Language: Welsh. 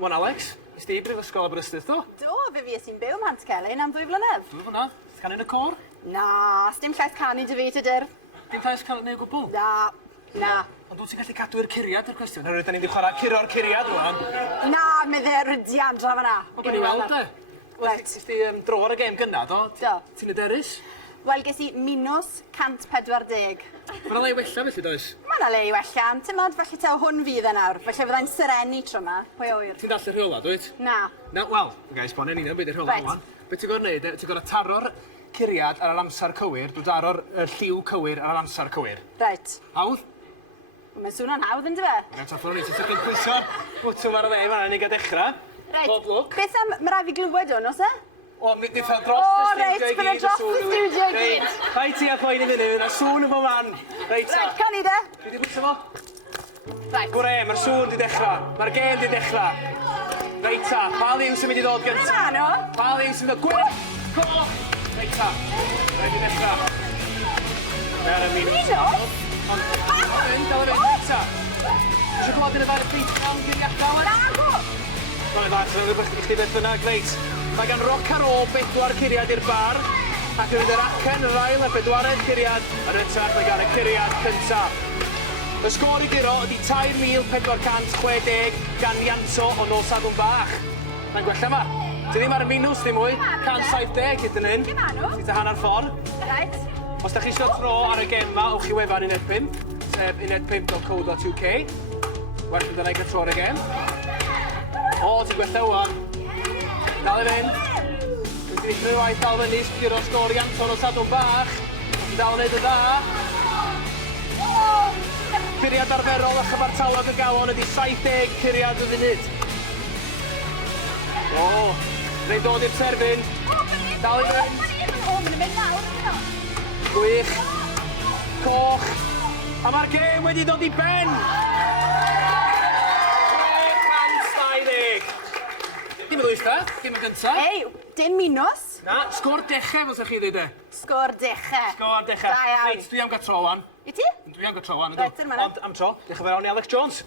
Wan Alex, ys ti brifysgol Aberystwyth do? Do, fe fi sy'n byw Mhant Celyn am 2 flynedd. Dwi'n hwnna, canu yn y cor? Na, sdim llais canu dy fi, Tudur. Dim llais cael neu o gwbl? Na. Ond wyt ti'n gallu cadw'r curiad yw'r cwestiwn? Herwydd, da ni wedi chwarae Curo'r Curiad rwan. Na, medde rydian dra fanna. O, gen i weld e. Reit. Ys ti dro ar y gêm gynna, do? Do. Ti'n hyderus? Wel, ges i -140. Mae'n le wella felly, does? Mae yna le i wella, tymod, falle taw hwn fydd e nawr. Falle fyddai'n syrenu tro yma. Pwy oer? Ti'n dallu rhywle, dwyt? Na. Na, wel, gais bon yn un o'n byd i'r rhywle Reit. rwan. Be ti'n gorfod neud, ti'n gorfod taro'r curiad ar yr amser cywir, dwi'n daro'r lliw cywir ar yr amser cywir. Reit. Hawdd? Mae'n swnio'n hawdd, ynddo fe? Mae'n taffel o'n i, ti'n sa'ch pwyso'r bwtwm ar y dde, fan'na ni gael dechrau. Reit. Bob lwc. Beth am, mae rai fi glywed hwn, os e? O, mi di ffel dros y studio i gyd. O, reit, dros y studio i gyd. Rhaid ti a chwain i fyny, yna sŵn yn fo man. Reit, ta. Reit, can i de? Dwi di bwyso fo? Reit. Gwre, mae'r sŵn di dechrau. Mae'r gêm di dechrau. Reit, ta. Pa liw sy'n mynd i ddod gyntaf? Na, no. Pa liw sy'n mynd i ddod? Gwyn! Coch! Reit, ta. Reit, di dechrau. Ar y minws. Minws? Dal y fynd, reit, ta. Eisiau gwybod yn y fair ffeith iawn gyriadol? Na, go! Mae'n fath, yn rhywbeth i chdi beth fyna, greit. Mae gan roc ar ôl 4 curiad i'r bar, ac yn mynd yr acen yr ail ar 4edd curiad, ar yntach mae gan y curiad cyntaf. Y sgôr i giro ydi 3,460 gan Ianto o nôl sadwn bach. Mae'n gwella ma. Ti ddim ar y minws ddim mwy, 170 hyd yn hyn. Dim anw. Ti ta hanner ffordd. Reit. Os da chi eisiau tro ar y gem ma, wch chi wefan 15, sef 15.co.uk. Werth yn dweud y tro ar y gem. O, ti'n gwella wan. Dal i fynd. Dwi'n dweud yn waith dal fyny, sgiro sgôr i Anton o sadwn bach. Dwi'n dal yn neud y dda. Curiad arferol a chyfartalog y gawon ydi 70 curiad y funud. O, rhaid dod i'r terfyn. Dal i fynd. O, mae'n mynd nawr. Gwych. Coch. A mae'r gêm wedi dod i ben. 320. Dim yn ddwysta, dim yn gyntaf. Ei, dim minws. Na, sgôr deche, fel sa'ch chi ddweud e. Sgôr deche. Sgôr deche. Da iawn. Reit, dwi am gael tro wan. I ti? Dwi am gael tro wan, Reit, yn fan'na. Ond am tro, diolch yn fawr iawn i Alex Jones.